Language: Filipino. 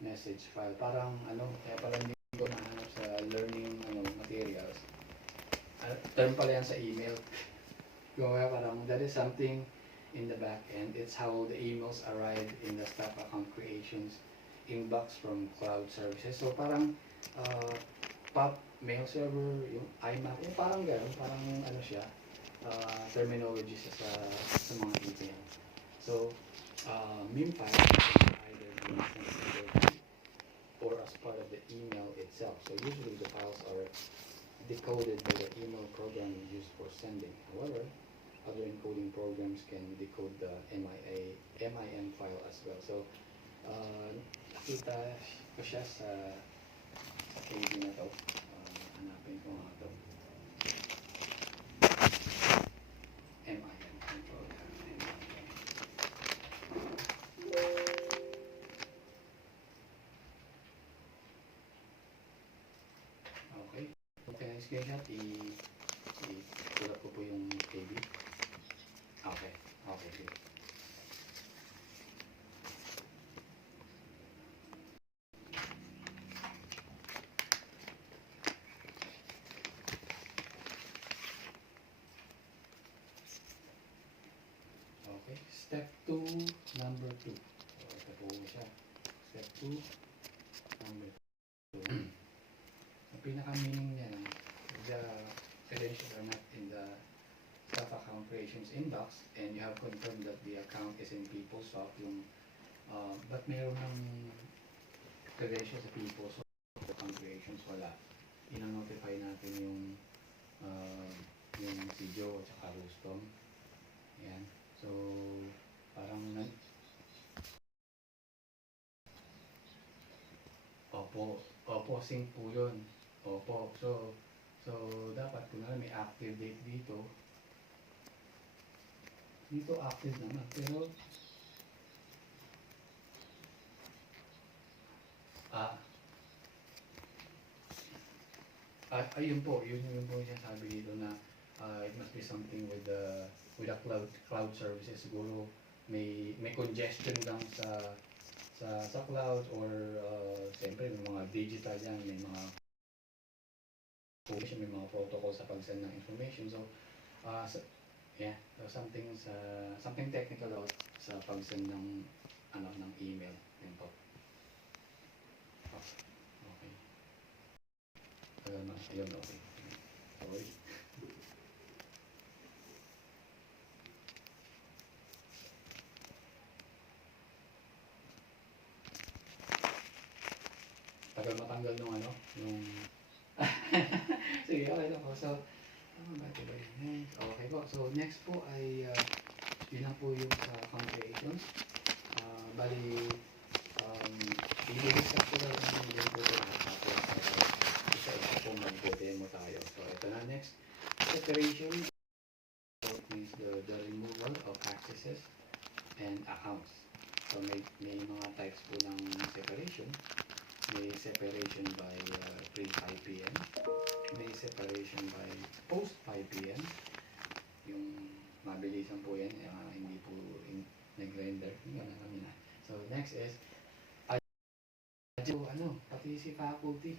message file. Parang kaya pala hindi ko nahanap sa learning materials. Term pala yan sa email. Kaya parang that is something in the back end. It's how the emails arrive in the staff account creations inbox from cloud services. So parang POP, mail server, yung IMAP, yung parang gano'n, parang siya, terminology sa mga email. So, MIM file either be security or as part of the email itself. So usually the files are decoded by the email program used for sending. However, other encoding programs can decode the MIM file as well. So, nakita ko siya sa KB na to. Hanapin ko nga to. MIM control. Okay. Okay, screenshot. I-tulap ko po yung KB. Okay. Okay, good. Okay. Step 2, number 2. So, ito po siya. Step 2, number 2. Ang pinaka-meaning niya, the credentials are not in the staff account creations inbox and you have confirmed that the account is in PeopleSoft, yung but meron ng credentials sa PeopleSoft account creations, wala. Ina-notify natin yung si Joe at saka Rustom. Yan. So, parang Opo, sync po yun. Opo. So dapat kung may active date dito active naman. Pero, ayun po, yun po yung sabi dito na it must be something with a cloud services. Siguro may congestion lang sa cloud or siyempre may mga digital yan, may mga protocol sa pag-send ng information. So, so something technical out sa pag-send ng email. Yan po. Okay. Ayun, okay. Sorry. Tagal matanggal nung sige, okay na po. So, okay po. So, next po ay yun lang po yung sa account creations. Bali, i-discuss ko lang yung demo ko tapos isa-isa po mag-demo tayo. So, ito na next. Separation is the removal of accesses and accounts. So, may mga types po ng separation. May separation by pre-5 p.m. May separation by post-5 p.m. Yung mabilisan po yan, hindi po nag-render. Yun na kami na. So, next is, pati si faculty.